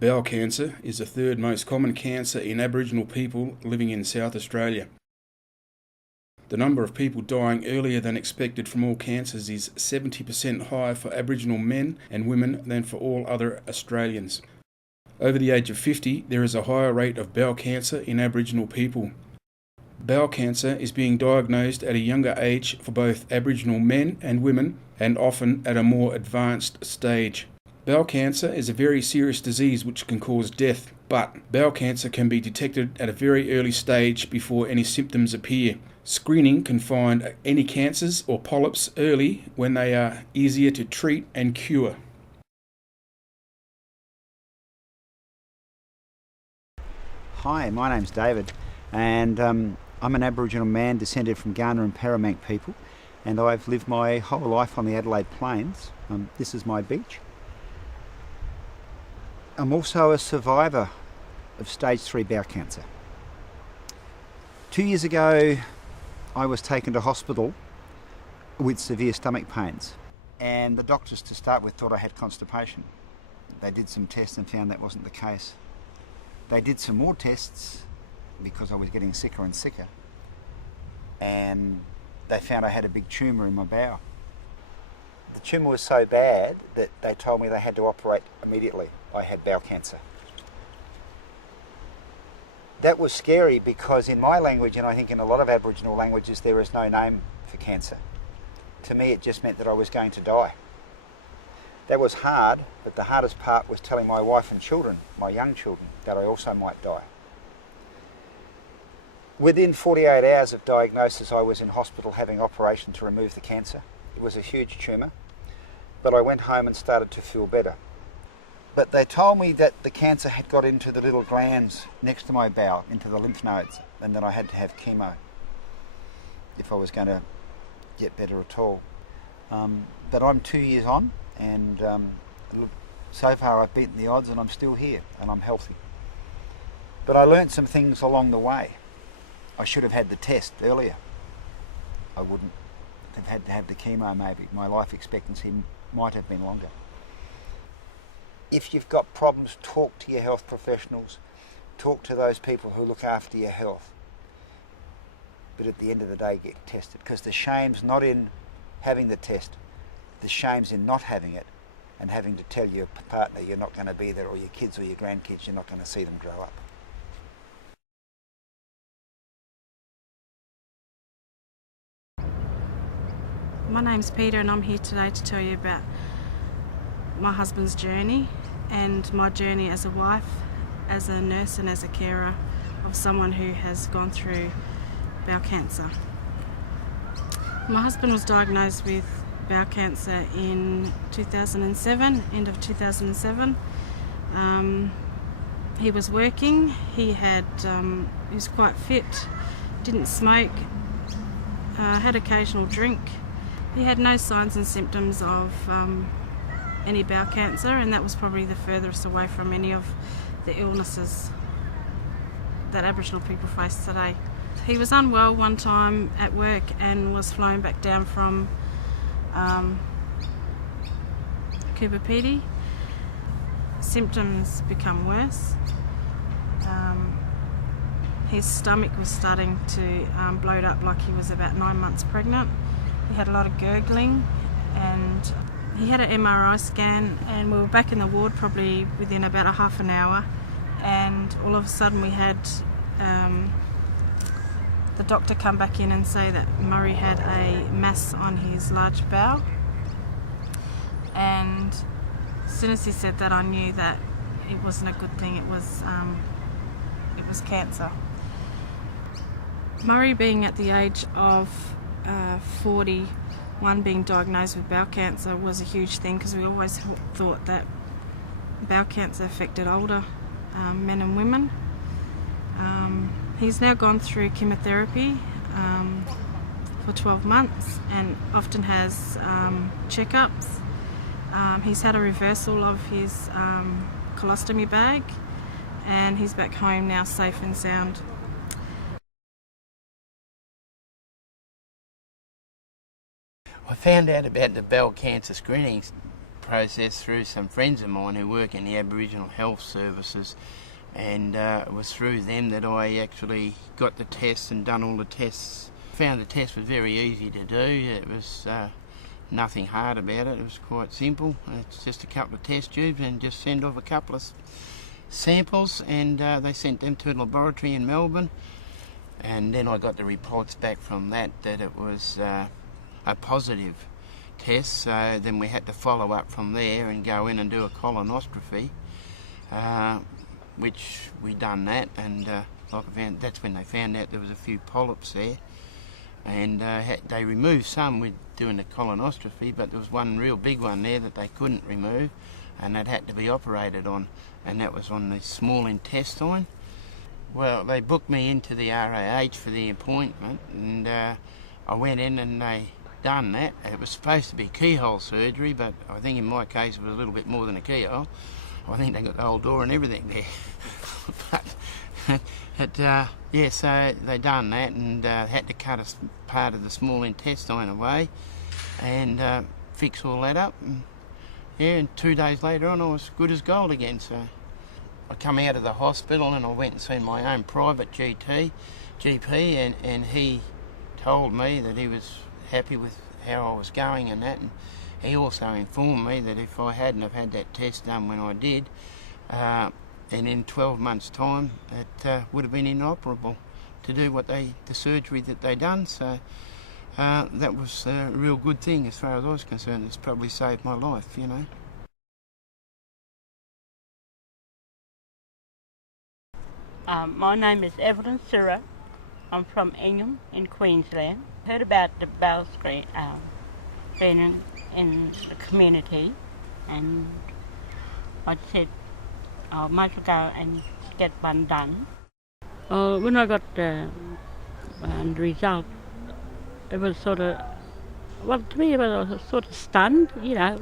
Bowel cancer is the third most common cancer in Aboriginal people living in South Australia. The number of people dying earlier than expected from all cancers is 70% higher for Aboriginal men and women than for all other Australians. Over the age of 50, there is a higher rate of bowel cancer in Aboriginal people. Bowel cancer is being diagnosed at a younger age for both Aboriginal men and women, and often at a more advanced stage. Bowel cancer is a very serious disease which can cause death, but bowel cancer can be detected at a very early stage before any symptoms appear. Screening can find any cancers or polyps early when they are easier to treat and cure. Hi, my name's David, and I'm an Aboriginal man descended from Kaurna and Paramank people, and I've lived my whole life on the Adelaide Plains. This is my beach. I'm also a survivor of stage 3 bowel cancer. 2 years ago, I was taken to hospital with severe stomach pains, and the doctors to start with thought I had constipation. They did some tests and found that wasn't the case. They did some more tests because I was getting sicker and sicker, and they found I had a big tumour in my bowel. The tumour was so bad that they told me they had to operate immediately. I had bowel cancer. That was scary because in my language, and I think in a lot of Aboriginal languages, there is no name for cancer. To me, it just meant that I was going to die. That was hard, but the hardest part was telling my wife and children, my young children, that I also might die. Within 48 hours of diagnosis, I was in hospital having operation to remove the cancer. It was a huge tumour, but I went home and started to feel better. But they told me that the cancer had got into the little glands next to my bowel, into the lymph nodes, and that I had to have chemo if I was going to get better at all. But I'm 2 years on, and so far I've beaten the odds and I'm still here and I'm healthy. But I learnt some things along the way. I should have had the test earlier. I wouldn't have had to have the chemo maybe. My life expectancy might have been longer. If you've got problems, talk to your health professionals. Talk to those people who look after your health. But at the end of the day, get tested, because the shame's not in having the test. The shame's in not having it and having to tell your partner you're not going to be there, or your kids or your grandkids, you're not going to see them grow up. My name's Peter, and I'm here today to tell you about my husband's journey and my journey as a wife, as a nurse and as a carer of someone who has gone through bowel cancer. My husband was diagnosed with bowel cancer in 2007, end of 2007. He was working, he was quite fit, didn't smoke, had occasional drink. He had no signs and symptoms of any bowel cancer, and that was probably the furthest away from any of the illnesses that Aboriginal people face today. He was unwell one time at work and was flown back down from Cooper. Symptoms become worse. His stomach was starting to bloat up like he was about 9 months pregnant. He had a lot of gurgling, and he had an MRI scan, and we were back in the ward probably within about a half an hour, and all of a sudden we had the doctor come back in and say that Murray had a mass on his large bowel. And as soon as he said that, I knew that it wasn't a good thing. It was cancer. Murray, being at the age of 41, being diagnosed with bowel cancer was a huge thing, because we always thought that bowel cancer affected older men and women. He's now gone through chemotherapy for 12 months and often has checkups. He's had a reversal of his colostomy bag, and he's back home now, safe and sound. I found out about the bowel cancer screenings process through some friends of mine who work in the Aboriginal Health Services, and it was through them that I actually got the tests and done all the tests. Found the test was very easy to do. It was nothing hard about it. It was quite simple. It's just a couple of test tubes and just send off a couple of samples, and they sent them to a laboratory in Melbourne, and then I got the reports back from that it was a positive test. So then we had to follow up from there and go in and do a colonoscopy, which we done that, and that's when they found out there was a few polyps there, and they removed some with doing the colonoscopy, but there was one real big one there that they couldn't remove, and that had to be operated on, and that was on the small intestine. Well, they booked me into the RAH for the appointment, and I went in and they done that. It was supposed to be keyhole surgery, but I think in my case it was a little bit more than a keyhole. I think they got the whole door and everything there. So they done that, and had to cut a part of the small intestine away and fix all that up. And 2 days later on I was good as gold again. So I come out of the hospital and I went and seen my own private GP, and he told me that he was happy with how I was going and that, and he also informed me that if I hadn't have had that test done when I did, and in 12 months' time, it would have been inoperable to do the surgery that they done. So that was a real good thing as far as I was concerned. It's probably saved my life, you know. My name is Evelyn Surra. I'm from Ingham in Queensland. Heard about the bowel screening in the community, and I said I might as well go and get one done. When I got the result, it was sort of, well, to me, I was sort of stunned, you know.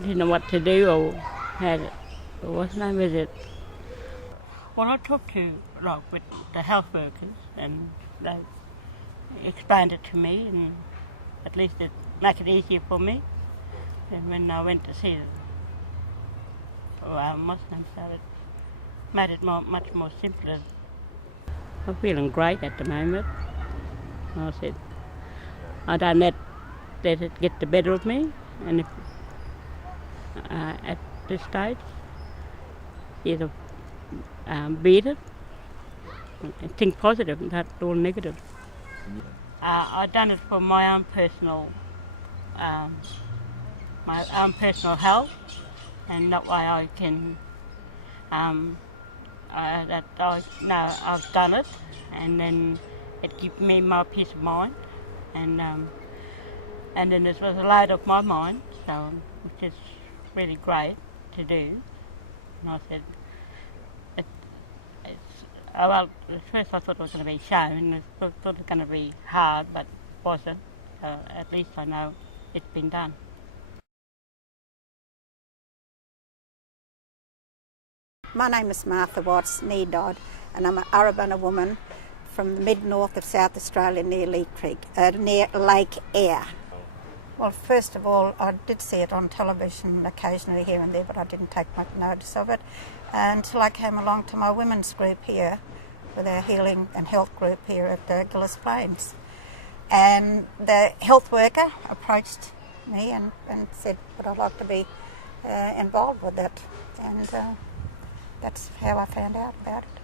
Didn't know what to do or how to, what name is it? Well, I talked to, with the health workers, and they explained it to me, and at least it made it easier for me. And when I went to see Muslims, so it made it much more simpler. I'm feeling great at the moment. I said, I don't let it get the better of me, and if, at this stage, either beat it and think positive and not all negative. I've done it for my own personal health, and that way I can that I know I've done it, and then it gives me more peace of mind, and then this was a load off my mind, so which is really great to do. And I said, well, at first I thought it was going to be a shame, and I thought it was going to be hard, but it wasn't. So at least I know it's been done. My name is Martha Watts, nee Dodd, and I'm an Arabana woman from the mid-north of South Australia near near Lake Eyre. Well, first of all, I did see it on television occasionally here and there, but I didn't take much notice of it until I came along to my women's group here, with our healing and health group here at Gillis Plains. And the health worker approached me and said, would I like to be involved with that? And that's how I found out about it.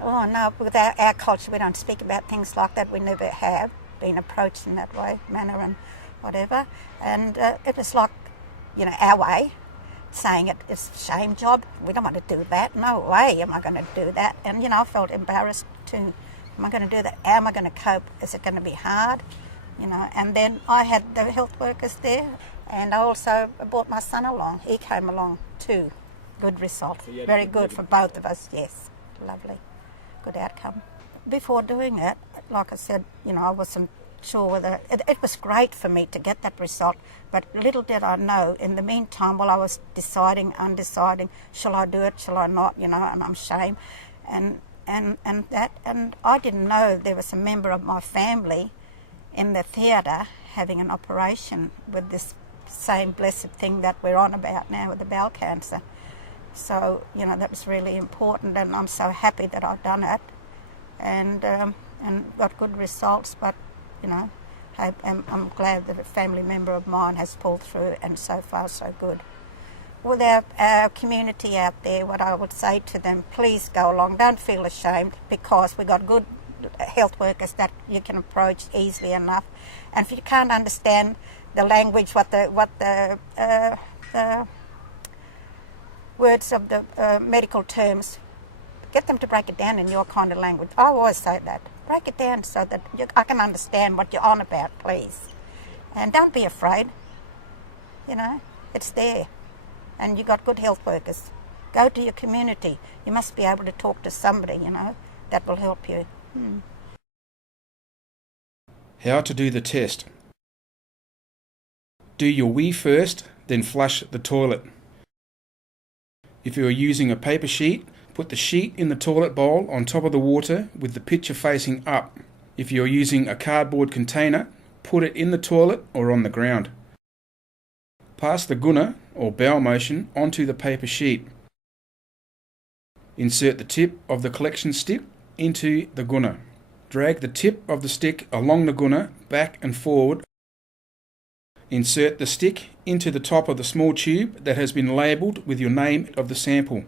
Oh no, with our culture we don't speak about things like that. We never have been approached in that manner and whatever. And it was like, our way, saying it's a shame job. We don't want to do that. No way am I going to do that. And, I felt embarrassed too. Am I going to do that? How am I going to cope? Is it going to be hard? And then I had the health workers there, and I also brought my son along. He came along too. Good result. Very good for both of us, yes. Lovely. Good outcome. Before doing it, like I said, I wasn't sure whether... It was great for me to get that result, but little did I know, in the meantime, while I was undeciding, shall I do it, shall I not, and I'm ashamed, and I didn't know there was a member of my family in the theatre having an operation with this same blessed thing that we're on about now with the bowel cancer. So, that was really important, and I'm so happy that I've done it and got good results. But, I'm glad that a family member of mine has pulled through, and so far so good. With our community out there, what I would say to them, please go along, don't feel ashamed, because we've got good health workers that you can approach easily enough. And if you can't understand the language, what the words of the medical terms, get them to break it down in your kind of language. I always say that. Break it down so that I can understand what you're on about, please. And don't be afraid. It's there. And you've got good health workers. Go to your community. You must be able to talk to somebody, that will help you. How to do the test. Do your wee first, then flush the toilet. If you are using a paper sheet, put the sheet in the toilet bowl on top of the water with the pitcher facing up. If you are using a cardboard container, put it in the toilet or on the ground. Pass the gunner or bowel motion onto the paper sheet. Insert the tip of the collection stick into the gunner. Drag the tip of the stick along the gunner back and forward. Insert the stick into the top of the small tube that has been labelled with your name of the sample.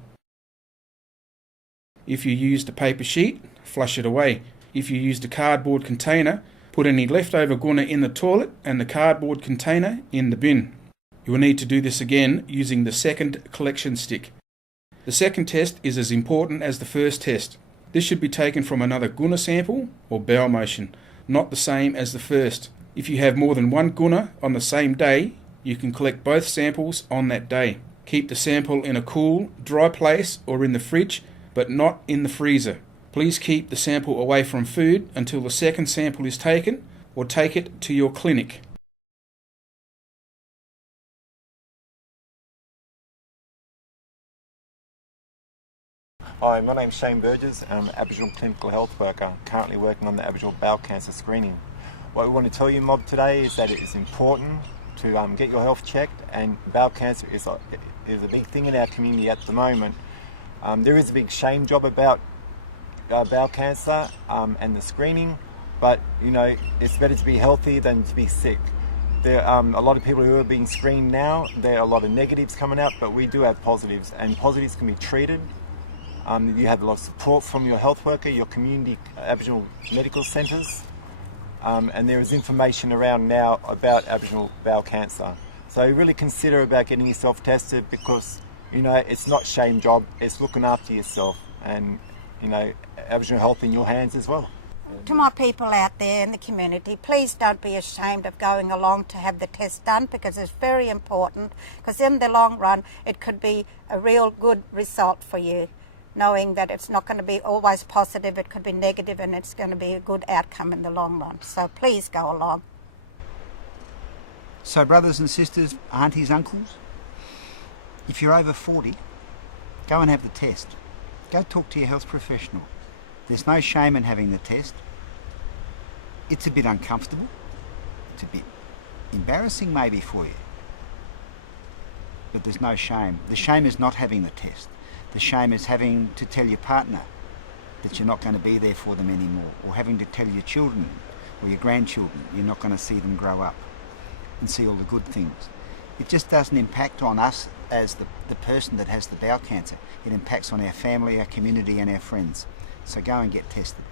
If you used a paper sheet, flush it away. If you used a cardboard container, put any leftover gunner in the toilet and the cardboard container in the bin. You will need to do this again using the second collection stick. The second test is as important as the first test. This should be taken from another gunner sample or bowel motion, not the same as the first. If you have more than one gunner on the same day, you can collect both samples on that day. Keep the sample in a cool, dry place or in the fridge, but not in the freezer. Please keep the sample away from food until the second sample is taken, or take it to your clinic. Hi, my name's Shane Burgess and I'm an Aboriginal clinical health worker currently working on the Aboriginal bowel cancer screening. What we want to tell you, mob, today is that it is important to get your health checked, and bowel cancer is a big thing in our community at the moment. There is a big shame job about bowel cancer and the screening, but it's better to be healthy than to be sick. There are a lot of people who are being screened now. There are a lot of negatives coming out, but we do have positives, and positives can be treated. You have a lot of support from your health worker, your community Aboriginal medical centres, and there is information around now about Aboriginal bowel cancer. So really consider about getting yourself tested, because it's not shame job, it's looking after yourself, and Aboriginal health in your hands as well. To my people out there in the community, please don't be ashamed of going along to have the test done, because it's very important, because in the long run it could be a real good result for you, knowing that it's not going to be always positive, it could be negative, and it's going to be a good outcome in the long run. So please go along. So brothers and sisters, aunties, uncles, if you're over 40, go and have the test. Go talk to your health professional. There's no shame in having the test. It's a bit uncomfortable. It's a bit embarrassing maybe for you. But there's no shame. The shame is not having the test. The shame is having to tell your partner that you're not going to be there for them anymore, or having to tell your children or your grandchildren you're not going to see them grow up and see all the good things. It just doesn't impact on us as the person that has the bowel cancer. It impacts on our family, our community and our friends. So go and get tested.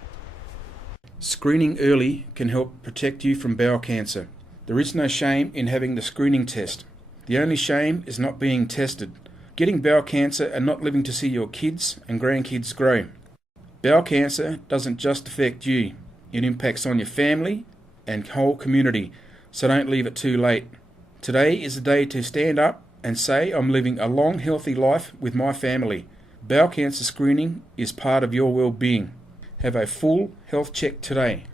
Screening early can help protect you from bowel cancer. There is no shame in having the screening test. The only shame is not being tested, getting bowel cancer and not living to see your kids and grandkids grow. Bowel cancer doesn't just affect you. It impacts on your family and whole community, so don't leave it too late. Today is the day to stand up and say, I'm living a long, healthy life with my family. Bowel cancer screening is part of your well-being. Have a full health check today.